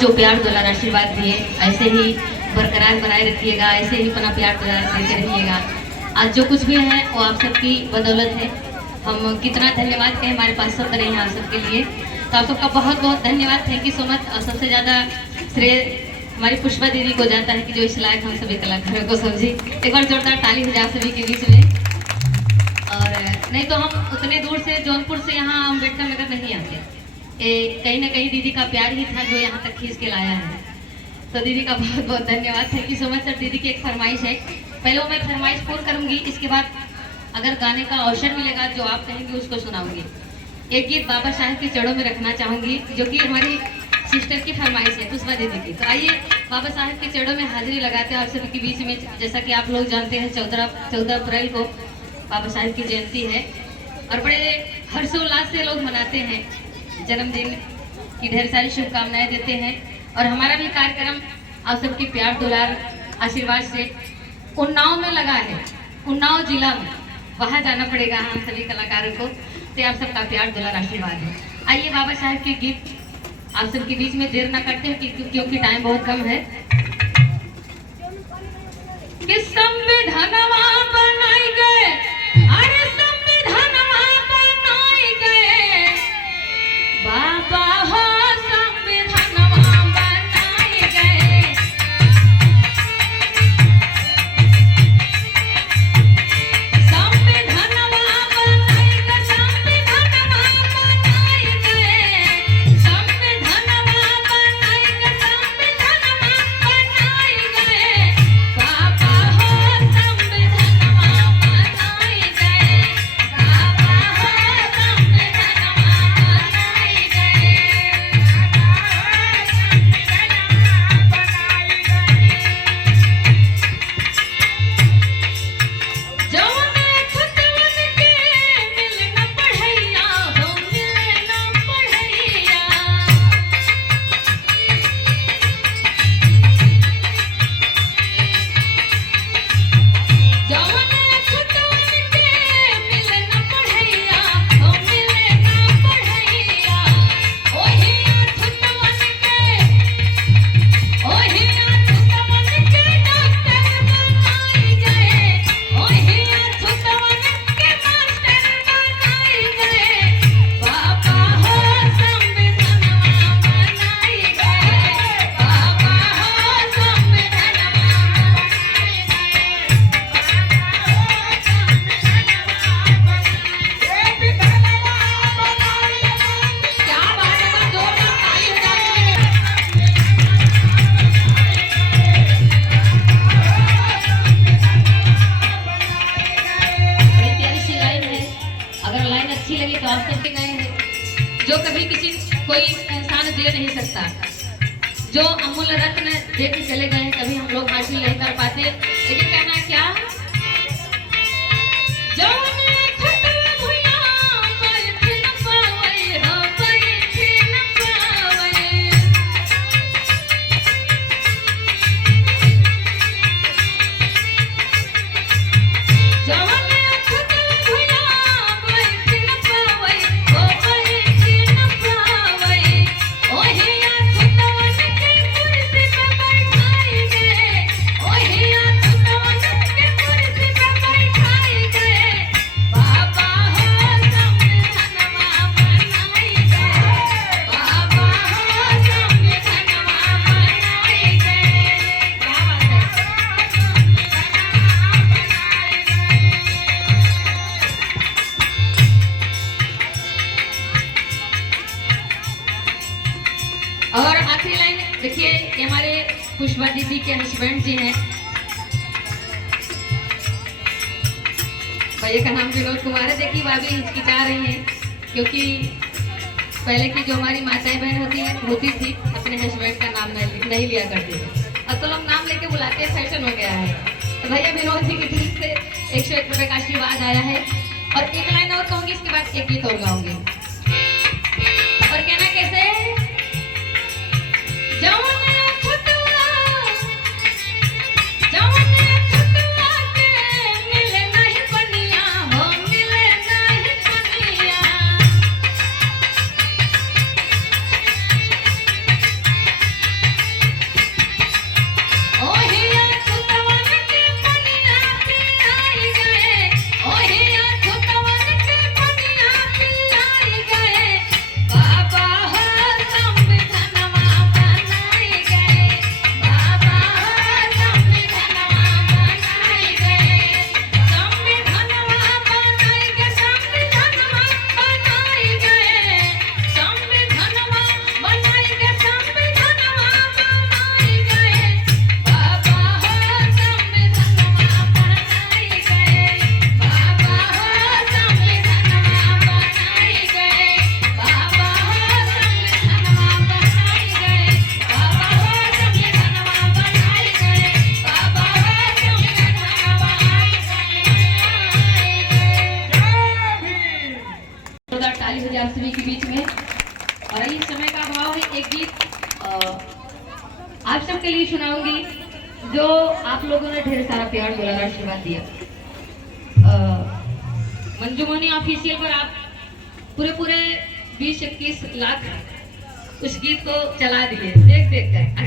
जो प्यार दुलार आशीर्वाद दिए ऐसे ही बरकरार बनाए रखिएगा, ऐसे ही अपना प्यार दुलार देते रहिएगा। आज जो कुछ भी है वो आप सबकी बदौलत है। हम कितना धन्यवाद कहें, हमारे पास शब्द नहीं है आप सबके लिए। तो आप सबका बहुत बहुत धन्यवाद, थैंक यू सो मच। और सबसे ज़्यादा श्रेय हमारी पुष्पा दीदी को जाता है कि जो इस लायक हम सभी कलाकारों को समझी। एक बार जोरदार ताली हो जाए सभी के बीच में। और नहीं तो हम उतने दूर से जौनपुर से यहाँ अम्बेडकर नगर नहीं आते, कहीं ना कहीं दीदी का प्यार ही था जो यहाँ तक खींच के लाया है। तो दीदी का बहुत बहुत धन्यवाद, thank you so much sir. दीदी की एक फरमाइश है, पहले वो मैं फरमाइश पूर्ण करूँगी, इसके बाद अगर गाने का अवसर मिलेगा जो आप कहेंगे उसको सुनाऊंगी। एक गीत बाबा साहेब के चरणों में रखना चाहूँगी जो कि हमारी सिस्टर की फरमाइश है, पुष्पा दीदी की। तो आइए बाबा साहेब के चरणों में हाजिरी लगाते हैं आप सभी के बीच में। जैसा कि आप लोग जानते हैं 14 अप्रैल को बाबा साहेब की जयंती है और बड़े हर्षोल्लास से लोग मनाते हैं, जन्मदिन की ढेर सारी शुभकामनाएं देते हैं। और हमारा भी कार्यक्रम आप सबके प्यार दुलार आशीर्वाद से उन्नाव में लगा है, उन्नाव जिला में, वहाँ जाना पड़ेगा हम सभी कलाकारों को। तो आप सबका प्यार दुलार आशीर्वाद है। आइए बाबा साहेब के गीत आप सबके बीच में देर ना करते हैं क्योंकि टाइम बहुत कम है। कि संविधानवा बनाई गए, अरे संविधानवा बनाई गए बाबा हो, संविधानवा बनाई गए। संविधानवा बनाई गए, संविधानवा बनाई गए, संविधानवा बनाई गए, संविधानवा बनाई गए बाबा हो, संविधानवा बनाई गए बाबा हो, संविधानवा बनाई गए। जौने खुदवन के मिल न पढ़ैया हो, मिल न पढ़ैया। जौने खुदवन के मिल न पढ़ैया हो, मिल न पढ़ैया। ओहिया खुदवन के, ओहिया खुदवन के डॉक्टर बनाई गए, ओहिया खुदवन के मास्टर बनाई गए बाबा हो, संविधानवा बनाई गए बाबा हो, संविधानवा बनाई गए। क्या बात है, सब जोरदार ताली हो जाती है। बड़ी प्यारी सी लाइन है, अगर लाइन अच्छी लगी तो आप सबके गए हैं। जो कभी किसी कोई इंसान दे नहीं सकता, जो अमूल्य रत्न दे के चले गए हैं, कभी हम लोग हासिल नहीं कर पाते। लेकिन कहना क्या, जौने खुदवा भुइयां बैठ न पावे हो, बैठ न पावे। जौने खुदवा भुइयां बैठ न पावे हो, बैठ न पावे। ओहिया खुदवन के कुर्सी पे बैठाई गए, ओहिया खुदवन के कुर्सी पे बैठाई गए बाबा हो, संविधानवा बनाई गए बाबा हो, संविधानवा बनाई गए। क्या बात है। और आखिरी लाइन देखिए, ये हमारे पुष्पा दीदी के हस्बैंड जी हैं, भैया का नाम विनोद कुमार है। देखिए भाभी हिचकिचा रही हैं क्योंकि पहले की जो हमारी माताएं बहन होती थी अपने हस्बैंड का नाम नहीं लिया करती थी। अब तो लोग नाम लेके बुलाते हैं, फैशन हो गया है। तो भैया विनोद जी की तरफ से 101 रुपये का आशीर्वाद आया है। और एक लाइन और कहूँगी, इसके बाद एक गीत और गाऊंगी। और कहना कैसे, जौने खुदवा, जौने खुदवा के मिले नहीं बनिया हो, मिले नहीं बनिया। आप सबके लिए सुनाऊंगी जो आप लोगों ने ढेर सारा प्यार दुलार आशीर्वाद दिया। मंजू मोनी ऑफिशियल पर आप पूरे 20-21 लाख उस गीत को चला दिए देख कर।